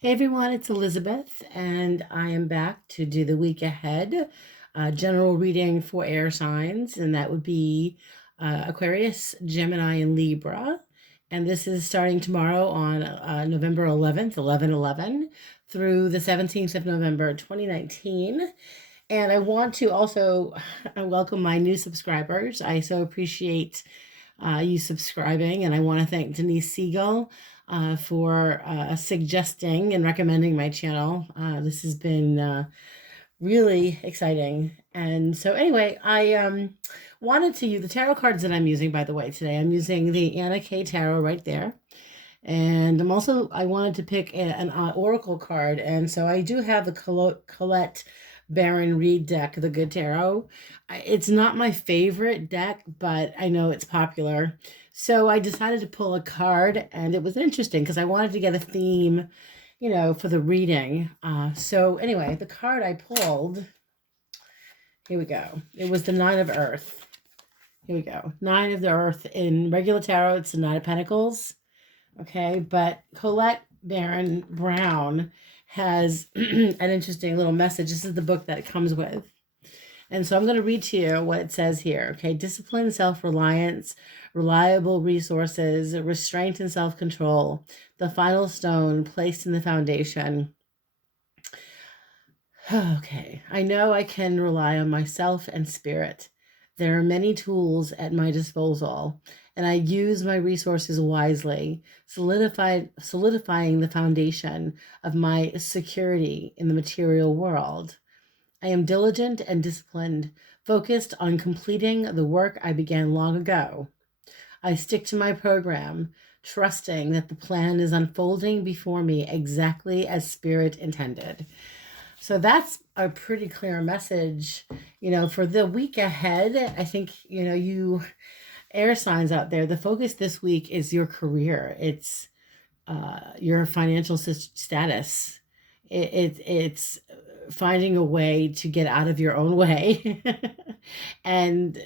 Hey everyone, it's Elizabeth, and I am back to do the week ahead general reading for air signs, and that would be Aquarius, Gemini, and Libra. And this is starting tomorrow on November 11th, 11/11, through the 17th of November, 2019. And I want to also welcome my new subscribers. I so appreciate you subscribing, and I want to thank Denise Siegel for suggesting and recommending my channel. This has been really exciting. And so anyway, I wanted to use the tarot cards that I'm using, by the way, today. I'm using the Anna K Tarot right there. And I wanted to pick an oracle card. And so I do have the Colette Baron Reed deck, the Good Tarot. It's not my favorite deck, but I know it's popular. So I decided to pull a card, and it was interesting because I wanted to get a theme, for the reading. So anyway, the card I pulled, here we go. It was the Nine of Earth. Here we go. Nine of the Earth. In regular tarot, it's the Nine of Pentacles. Okay, but Colette Baron Brown has an interesting little message. This is the book that it comes with. And so I'm going to read to you what it says here. Okay, discipline, self-reliance, reliable resources, restraint and self-control, the final stone placed in the foundation. Okay, I know I can rely on myself and spirit. There are many tools at my disposal, and I use my resources wisely, solidifying the foundation of my security in the material world. I am diligent and disciplined, focused on completing the work I began long ago. I stick to my program, trusting that the plan is unfolding before me exactly as Spirit intended. So that's a pretty clear message, for the week ahead. I think, you air signs out there, the focus this week is your career. It's your financial status. It's finding a way to get out of your own way and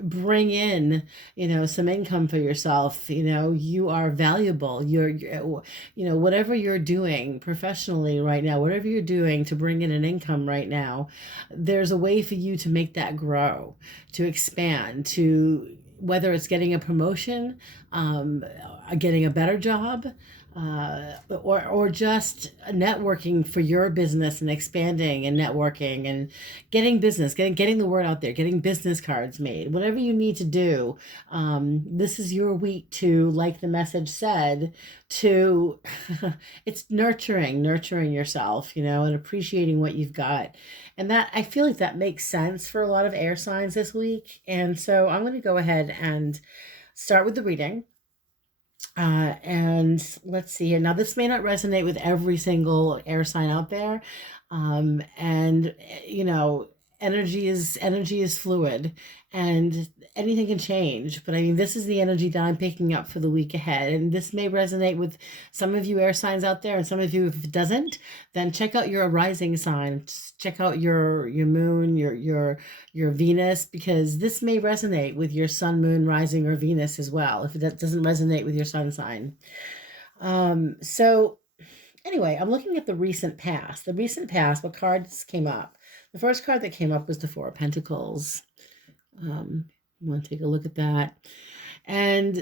bring in, some income for yourself. You are valuable. You're, whatever you're doing professionally right now, whatever you're doing to bring in an income right now, there's a way for you to make that grow, to expand, to whether it's getting a promotion, getting a better job, or just networking for your business and expanding and networking and getting business, getting the word out there, getting business cards made, whatever you need to do. This is your week to, like the message said, to it's nurturing yourself, and appreciating what you've got. And that, I feel like that makes sense for a lot of air signs this week. And so I'm going to go ahead and start with the reading. And let's see here. Now, this may not resonate with every single air sign out there. And energy is fluid, and anything can change. But I mean, this is the energy that I'm picking up for the week ahead. And this may resonate with some of you air signs out there, and some of you, if it doesn't, then check out your rising sign. Check out your moon, your Venus, because this may resonate with your sun, moon, rising, or Venus as well, if that doesn't resonate with your sun sign. So anyway, I'm looking at the recent past. What cards came up? The first card that came up was the Four of Pentacles. I'm going to take a look at that. And,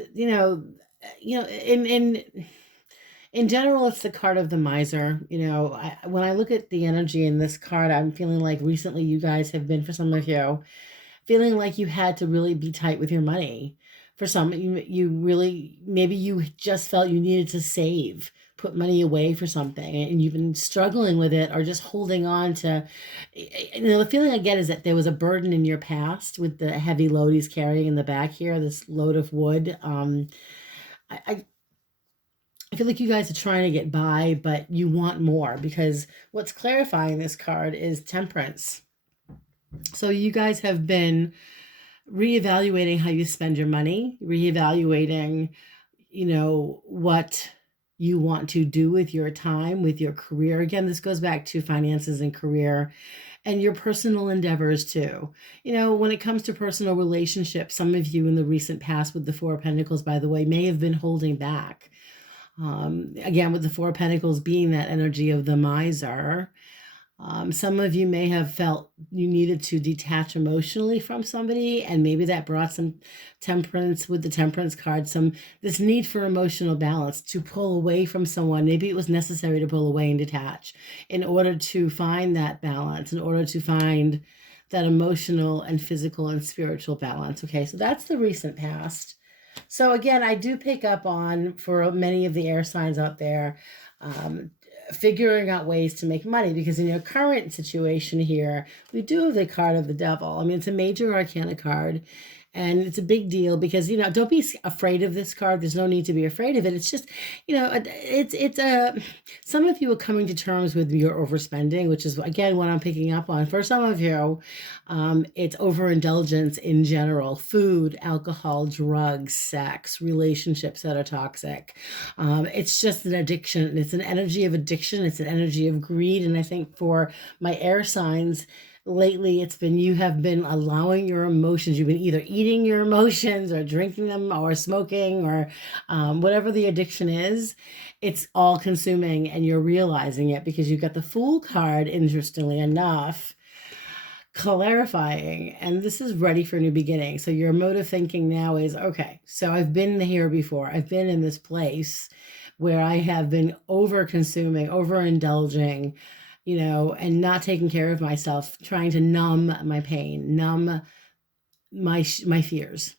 in general, it's the card of the miser. When I look at the energy in this card, I'm feeling like recently you guys have been, for some of you, feeling like you had to really be tight with your money. For some, you really, maybe you just felt you needed to save, put money away for something, and you've been struggling with it or just holding on to, the feeling I get is that there was a burden in your past with the heavy load he's carrying in the back here, this load of wood. I feel like you guys are trying to get by, but you want more, because what's clarifying this card is Temperance. So you guys have been reevaluating how you spend your money, reevaluating, what you want to do with your time, with your career. Again, this goes back to finances and career and your personal endeavors too. When it comes to personal relationships, some of you in the recent past with the Four of Pentacles, by the way, may have been holding back. Again, with the Four of Pentacles being that energy of the miser. Some of you may have felt you needed to detach emotionally from somebody, and maybe that brought some temperance with the temperance card, this need for emotional balance to pull away from someone. Maybe it was necessary to pull away and detach in order to find that balance, in order to find that emotional and physical and spiritual balance. Okay, so that's the recent past. So again, I do pick up on, for many of the air signs out there, figuring out ways to make money, because in your current situation here, we do have the card of the devil. I mean, it's a major arcana card, and it's a big deal because, don't be afraid of this card. There's no need to be afraid of it. It's just, some of you are coming to terms with your overspending, which is, again, what I'm picking up on. For some of you, it's overindulgence in general: food, alcohol, drugs, sex, relationships that are toxic. It's just an addiction. It's an energy of addiction. It's an energy of greed. And I think for my air signs, lately it's been, you have been allowing your emotions. You've been either eating your emotions or drinking them or smoking or whatever the addiction is. It's all consuming, and you're realizing it because you've got the Fool card, interestingly enough, clarifying, and this is ready for a new beginning. So your mode of thinking now is, okay, so I've been here before. I've been in this place where I have been over consuming, overindulging, and not taking care of myself, trying to numb my pain, numb my fears.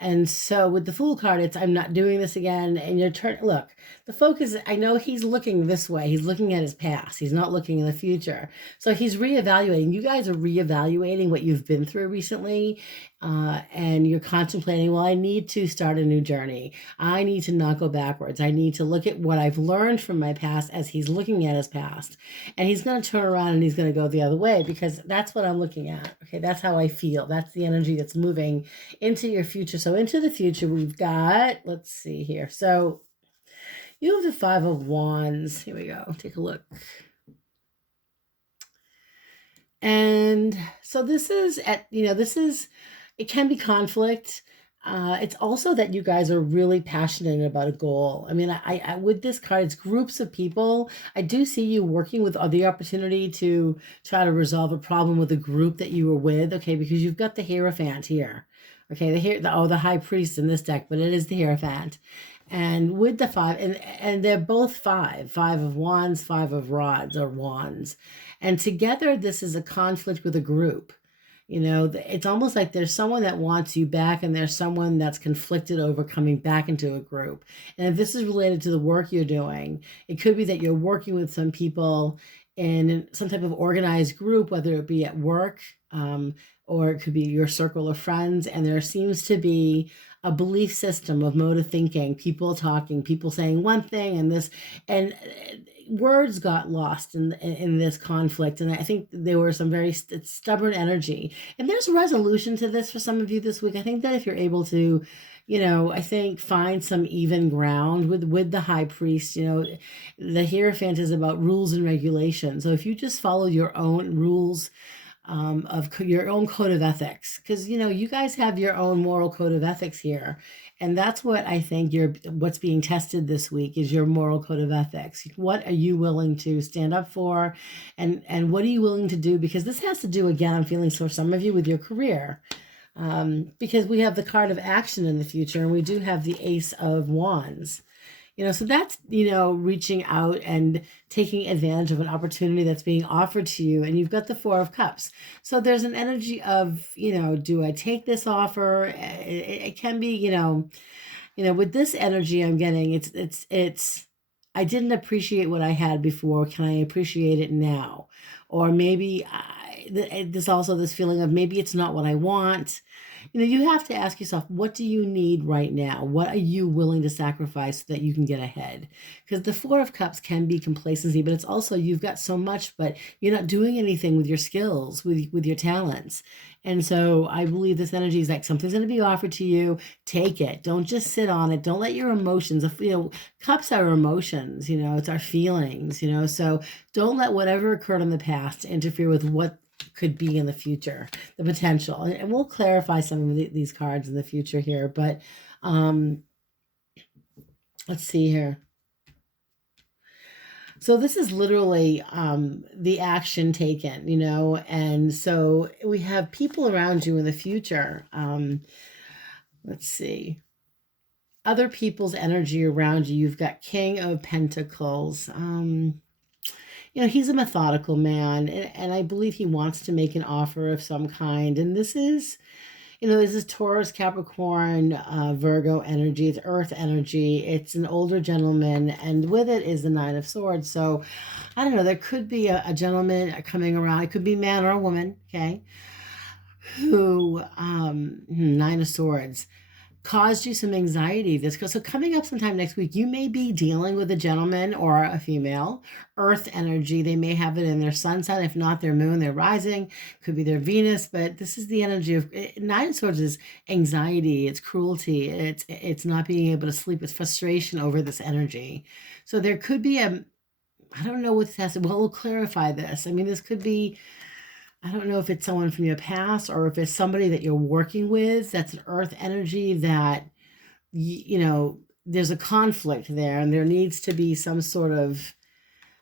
And so with the Fool card, it's, I'm not doing this again. And your turn, look, the focus, I know he's looking this way. He's looking at his past. He's not looking in the future. So he's reevaluating. You guys are reevaluating what you've been through recently. And you're contemplating, well, I need to start a new journey. I need to not go backwards. I need to look at what I've learned from my past, as he's looking at his past. And he's going to turn around and he's going to go the other way, because that's what I'm looking at. Okay, that's how I feel. That's the energy that's moving into your future. So into the future, we've got, let's see here. So you have the Five of Wands. Here we go. Take a look. And so this is it can be conflict. It's also that you guys are really passionate about a goal. I mean, I with this card, it's groups of people. I do see you working with the opportunity to try to resolve a problem with a group that you were with. Okay, because you've got the Hierophant here. Okay, the High Priest in this deck, but it is the Hierophant. And with the five, and they're both five of Wands, Five of Rods, or Wands. And together, this is a conflict with a group. It's almost like there's someone that wants you back, and there's someone that's conflicted over coming back into a group. And if this is related to the work you're doing, it could be that you're working with some people in some type of organized group, whether it be at work, or it could be your circle of friends. And there seems to be a belief system of mode of thinking, people talking, people saying one thing, and words got lost in this conflict. And I think there were some very stubborn energy, and there's a resolution to this for some of you this week. I think that if you're able to, I think find some even ground with the High Priest, the Hierophant is about rules and regulations. So if you just follow your own rules, of your own code of ethics, because you guys have your own moral code of ethics here, and that's what I think what's being tested this week is your moral code of ethics. What are you willing to stand up for, and what are you willing to do? Because this has to do, again, I'm feeling for some of you, with your career, because we have the card of action in the future, and we do have the Ace of Wands. So that's, reaching out and taking advantage of an opportunity that's being offered to you. And you've got the Four of Cups. So there's an energy of, do I take this offer? It can be, with this energy I'm getting, it's, I didn't appreciate what I had before. Can I appreciate it now? Or maybe there's also this feeling of maybe it's not what I want. You have to ask yourself, what do you need right now? What are you willing to sacrifice so that you can get ahead? Because the Four of Cups can be complacency, but it's also, you've got so much, but you're not doing anything with your skills, with your talents. And so I believe this energy is like, something's going to be offered to you. Take it. Don't just sit on it. Don't let your emotions, cups are emotions, it's our feelings, so don't let whatever occurred in the past interfere with what could be in the future, the potential. And we'll clarify some of these cards in the future here, but let's see here. So this is literally the action taken, and so we have people around you in the future. Let's see. Other people's energy around you. You've got King of Pentacles. He's a methodical man, and I believe he wants to make an offer of some kind. And this is Taurus, Capricorn, Virgo energy. It's Earth energy. It's an older gentleman, and with it is the Nine of Swords. So, I don't know. There could be a gentleman coming around. It could be a man or a woman. Okay, who Nine of Swords caused you some anxiety. So coming up sometime next week, you may be dealing with a gentleman or a female. Earth energy, they may have it in their sun sign, if not their moon, their rising, could be their Venus, but this is the energy of Nine of Swords is anxiety, it's cruelty, it's not being able to sleep, it's frustration over this energy. So there could be I don't know what this has to, well, we'll clarify this. I mean, this could be, I don't know if it's someone from your past or if it's somebody that you're working with. That's an earth energy that, there's a conflict there and there needs to be some sort of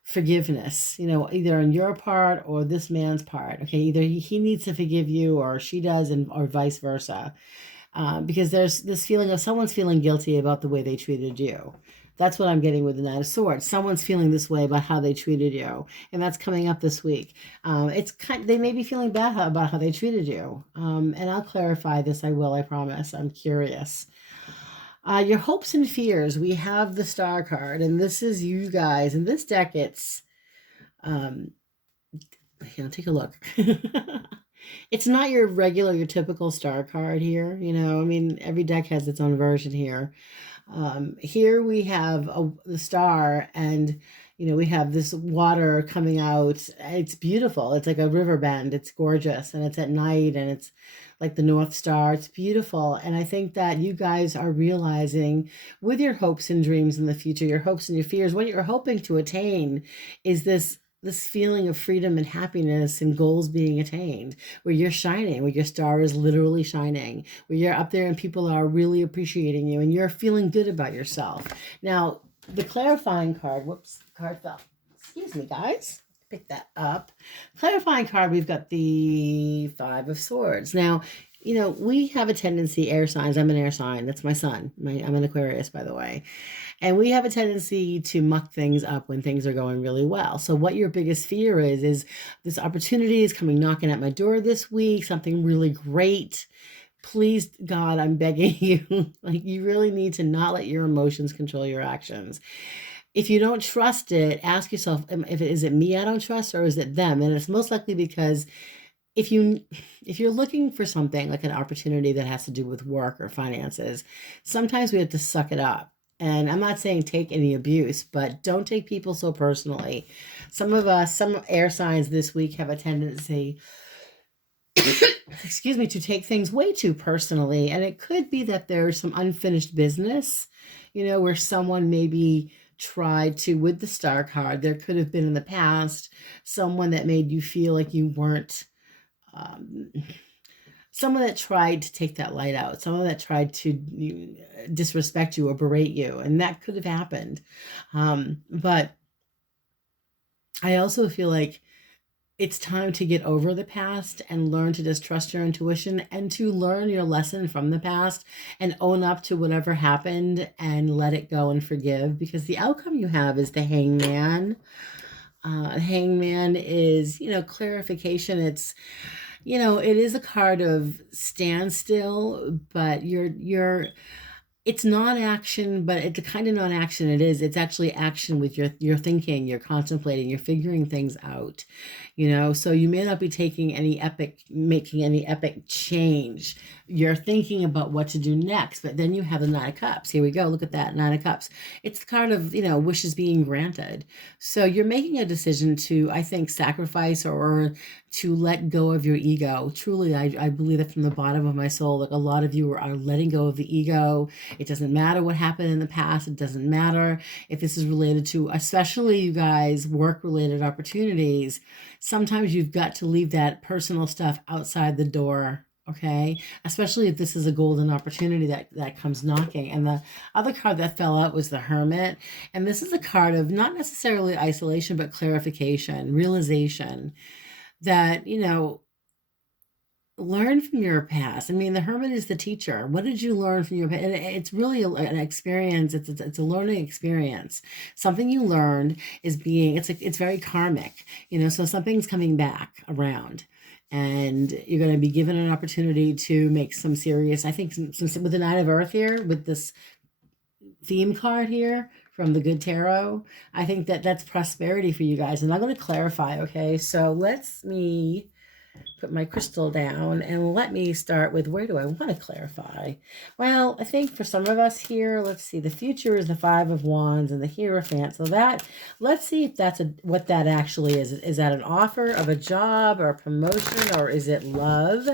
forgiveness, either on your part or this man's part. Okay, either he needs to forgive you or she does, or vice versa. Because there's this feeling of someone's feeling guilty about the way they treated you. That's what I'm getting with the Nine of Swords. Someone's feeling this way about how they treated you, and that's coming up this week. They may be feeling bad about how they treated you, and I'll clarify this. I will. I promise. I'm curious. Your hopes and fears. We have the Star card, and this is you guys. In this deck, it's take a look. It's not your typical Star card here. I mean, every deck has its own version here. Here we have the star, and we have this water coming out. It's beautiful. It's like a river bend. It's gorgeous, and it's at night, and it's like the North Star. It's beautiful, and I think that you guys are realizing with your hopes and dreams in the future, your hopes and your fears, what you're hoping to attain is this feeling of freedom and happiness and goals being attained, where you're shining, where your star is literally shining, where you're up there and people are really appreciating you and you're feeling good about yourself. Now, the clarifying card, card fell. Excuse me, guys. Pick that up. Clarifying card, we've got the Five of Swords. Now, we have a tendency, air signs, I'm an air sign, that's my sun. I'm an Aquarius, by the way. And we have a tendency to muck things up when things are going really well. So what your biggest fear is this opportunity is coming knocking at my door this week, something really great. Please, God, I'm begging you, you really need to not let your emotions control your actions. If you don't trust it, ask yourself, is it me I don't trust or is it them? And it's most likely because if you're looking for something like an opportunity that has to do with work or finances, sometimes we have to suck it up. And I'm not saying take any abuse, but don't take people so personally. Some air signs this week have a tendency, excuse me, to take things way too personally. And it could be that there's some unfinished business, where someone maybe tried to, with the Star card, there could have been in the past someone that made you feel like you weren't, someone that tried to take that light out, someone that tried to disrespect you or berate you, and that could have happened. But I also feel like it's time to get over the past and learn to just trust your intuition and to learn your lesson from the past and own up to whatever happened and let it go and forgive, because the outcome you have is the Hangman. Hangman is, clarification. It's, it is a card of standstill, but it's non-action, but it's the kind of non-action it is. It's actually action with your thinking, you're contemplating, you're figuring things out, so you may not be making any epic change. You're thinking about what to do next, but then you have the Nine of Cups. Here we go. Look at that, Nine of Cups. It's the card of, wishes being granted. So you're making a decision to, I think, sacrifice or to let go of your ego. Truly, I believe that from the bottom of my soul, like a lot of you are letting go of the ego. It doesn't matter what happened in the past. It doesn't matter if this is related to, especially you guys, work-related opportunities. Sometimes you've got to leave that personal stuff outside the door Okay, especially if this is a golden opportunity that comes knocking. And the other card that fell out was the Hermit, and this is a card of not necessarily isolation but clarification, realization that, you know, learn from your past. I mean, the Hermit is the teacher. What did you learn from your past? And it's really an experience. It's a learning experience. Something you learned is being. It's very karmic. You know, so something's coming back around, and you're going to be given an opportunity to make some serious. I think some with the Knight of Earth here, with this theme card here from the Good Tarot. I think that's prosperity for you guys, and I'm going to clarify. Okay, so let's me put my crystal down and let me start with, where do I want to clarify? Well, I think for some of us here, let's see, the future is the Five of Wands and the Hierophant. So that, let's see if that's what that actually is. Is that an offer of a job or a promotion, or is it love?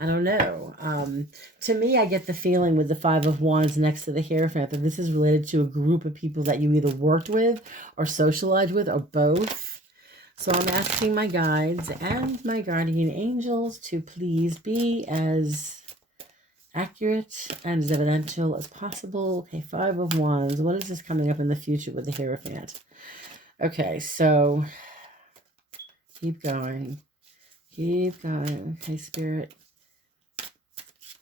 I don't know. To me, I get the feeling with the Five of Wands next to the Hierophant that this is related to a group of people that you either worked with or socialized with, or both. So I'm asking my guides and my guardian angels to please be as accurate and as evidential as possible. Okay, Five of Wands. What is this coming up in the future with the Hierophant? Okay, so keep going. Keep going. Okay, Spirit.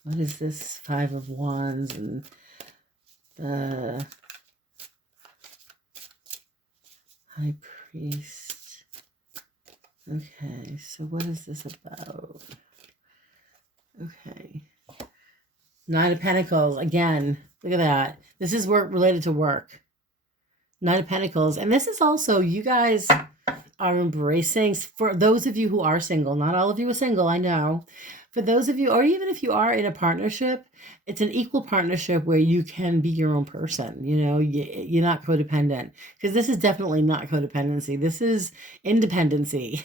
What is this Five of Wands and the High Priest? Okay, so what is this about? Okay. Nine of Pentacles. Again, look at that. This is work related to work. Nine of Pentacles. And this is also, you guys are embracing, for those of you who are single, not all of you are single, I know. For those of you, or even if you are in a partnership, it's an equal partnership where you can be your own person. You know, you're not codependent, because this is definitely not codependency. This is independency,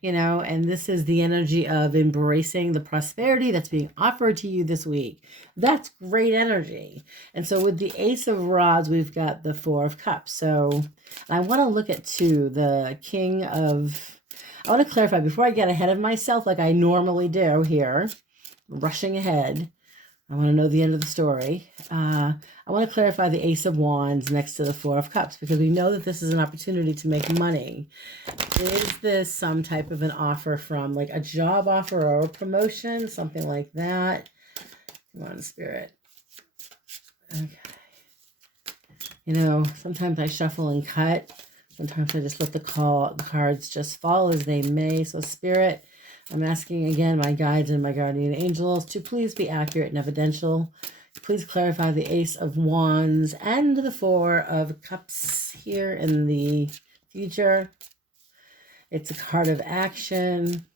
you know, and this is the energy of embracing the prosperity that's being offered to you this week. That's great energy. And so with the Ace of Rods, we've got the Four of Cups. So I want to look at the King of... I want to clarify before I get ahead of myself like I normally do here, rushing ahead. I want to know the end of the story. I want to clarify the Ace of Wands next to the Four of Cups, because we know that this is an opportunity to make money. Is this some type of an offer from like a job offer or a promotion, something like that? Come on, Spirit. Okay. You know, sometimes I shuffle and cut. Sometimes I just let the cards just fall as they may. So Spirit, I'm asking again my guides and my guardian angels to please be accurate and evidential. Please clarify the Ace of Wands and the Four of Cups here in the future. It's a card of action.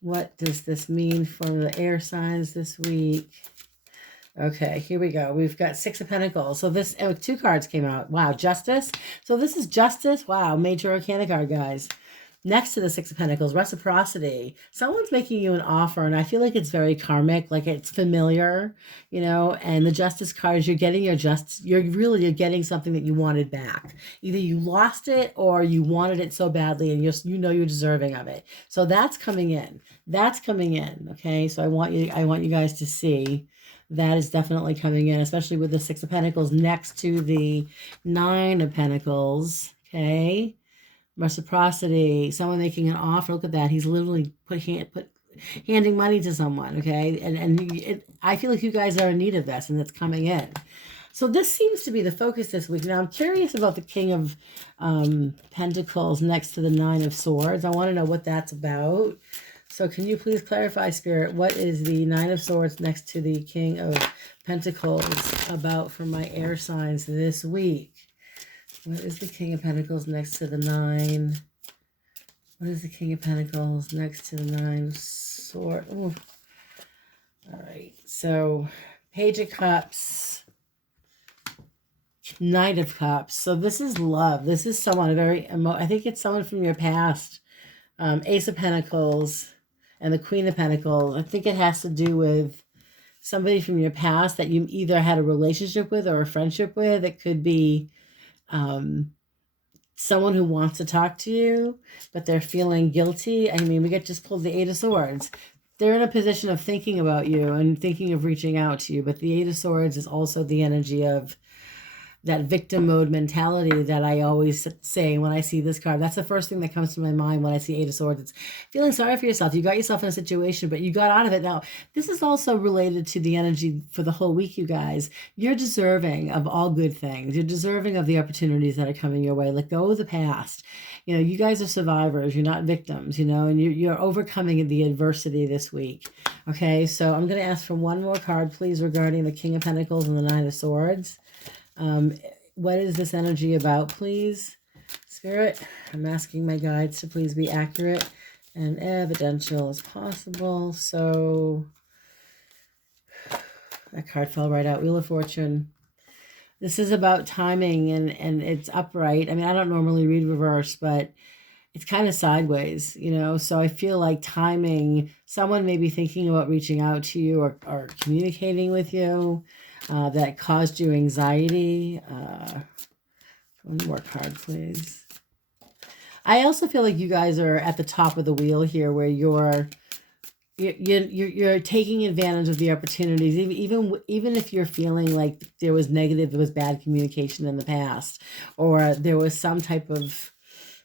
What does this mean for the air signs this week? Okay, here we go. We've got Six of Pentacles. So this, two cards came out. Wow, Justice. So this is Justice. Wow, Major Arcana card, guys. Next to the Six of Pentacles, Reciprocity. Someone's making you an offer, and I feel like it's very karmic, like it's familiar, you know. And the Justice cards, you're getting you're getting something that you wanted back. Either you lost it or you wanted it so badly, and you know you're deserving of it. So that's coming in. That's coming in. Okay, so I want you guys to see. That is definitely coming in, especially with the Six of Pentacles next to the Nine of Pentacles. Okay. Reciprocity. Someone making an offer. Look at that. He's literally handing money to someone. Okay. And I feel like you guys are in need of this, and it's coming in. So this seems to be the focus this week. Now I'm curious about the King of Pentacles next to the Nine of Swords. I want to know what that's about. So can you please clarify, Spirit, what is the Nine of Swords next to the King of Pentacles about for my air signs this week? What is the King of Pentacles next to the Nine? What is the King of Pentacles next to the Nine of Swords? Ooh. All right, so Page of Cups, Knight of Cups. So this is love. This is someone I think it's someone from your past. Ace of Pentacles and the Queen of Pentacles. I think it has to do with somebody from your past that you either had a relationship with or a friendship with. It could be someone who wants to talk to you, but they're feeling guilty. I mean, we just pulled the Eight of Swords. they're in a position of thinking about you and thinking of reaching out to you. But the Eight of Swords is also the energy of that victim mode mentality that I always say when I see this card. That's the first thing that comes to my mind when I see Eight of Swords. It's feeling sorry for yourself. You got yourself in a situation, but you got out of it. Now, this is also related to the energy for the whole week, you guys. You're deserving of all good things. You're deserving of the opportunities that are coming your way. Let go of the past. You know, you guys are survivors. You're not victims, you know, and you're overcoming the adversity this week. Okay, so I'm going to ask for one more card, please, regarding the King of Pentacles and the Nine of Swords. What is this energy about, please? Spirit, I'm asking my guides to please be accurate and evidential as possible. So that card fell right out. Wheel of Fortune. This is about timing, and it's upright. I mean, I don't normally read reverse, but it's kind of sideways, you know? So I feel like timing, someone may be thinking about reaching out to you or communicating with you. That caused you anxiety. One more card, please. I also feel like you guys are at the top of the wheel here, where you're taking advantage of the opportunities, even if you're feeling like there was bad communication in the past, or there was some type of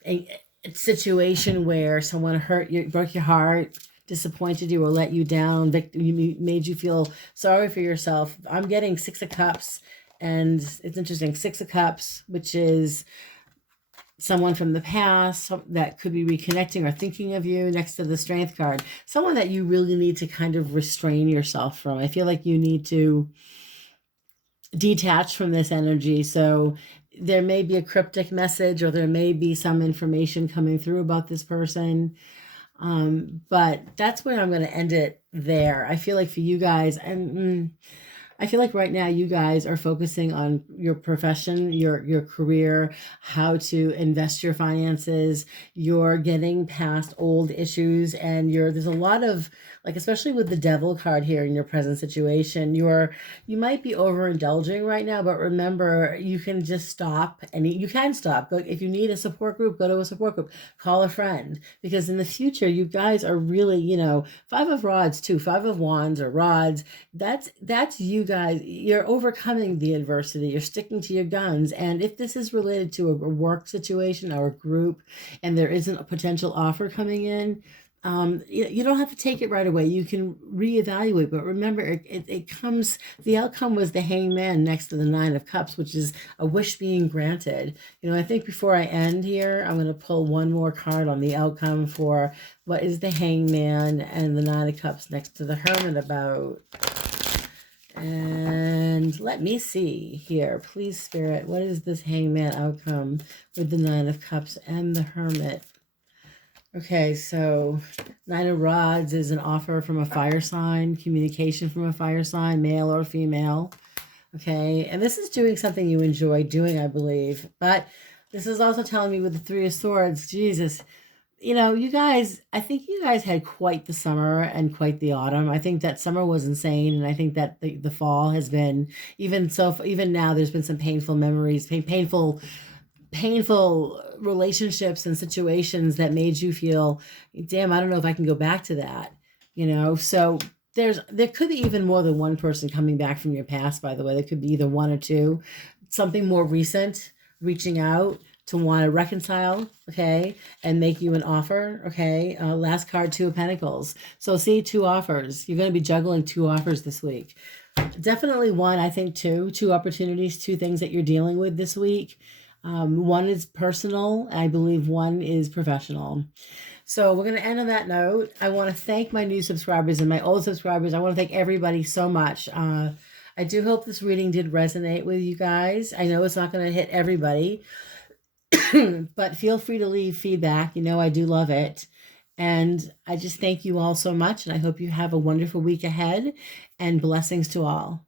a situation where someone hurt you, broke your heart, disappointed you, or let you down, made you feel sorry for yourself. I'm getting Six of Cups, and it's interesting. Six of Cups, which is someone from the past that could be reconnecting or thinking of you, next to the Strength card. Someone that you really need to kind of restrain yourself from. I feel like you need to detach from this energy. So there may be a cryptic message, or there may be some information coming through about this person. But that's where I'm going to end it there. I feel like for you guys, and I feel like right now you guys are focusing on your profession, your career, how to invest your finances. You're getting past old issues, and there's a lot of, like, especially with the Devil card here in your present situation, you might be overindulging right now, but remember, you can just stop, and you can stop. If you need a support group, go to a support group, call a friend, because in the future, you guys are really, you know, Five of Rods too, Five of Wands or Rods, that's you guys. You're overcoming the adversity. You're sticking to your guns. And if this is related to a work situation or a group, and there isn't a potential offer coming in, you don't have to take it right away. You can reevaluate, but remember, the outcome was the Hangman next to the Nine of Cups, which is a wish being granted. You know, I think before I end here, I'm going to pull one more card on the outcome for what is the Hangman and the Nine of Cups next to the Hermit about. And let me see here, please, Spirit, what is this Hangman outcome with the Nine of Cups and the Hermit? Okay, so Nine of Rods is an offer from a fire sign, communication from a fire sign, male or female. Okay, and this is doing something you enjoy doing, I believe. But this is also telling me with the Three of Swords, Jesus, you know, you guys, I think you guys had quite the summer and quite the autumn. I think that summer was insane, and I think that the fall has been, even now, there's been some painful memories, painful relationships and situations that made you feel, damn, I don't know if I can go back to that, you know. So there could be even more than one person coming back from your past, by the way. There could be either one or two, something more recent, reaching out to want to reconcile, okay, and make you an offer, okay. Last card, Two of Pentacles. So see, two offers. You're going to be juggling two offers this week. Definitely one, I think two opportunities, two things that you're dealing with this week. One is personal, I believe one is professional. So we're going to end on that note. I want to thank my new subscribers and my old subscribers. I want to thank everybody so much. I do hope this reading did resonate with you guys. I know it's not going to hit everybody, but feel free to leave feedback. You know, I do love it. And I just thank you all so much. And I hope you have a wonderful week ahead, and blessings to all.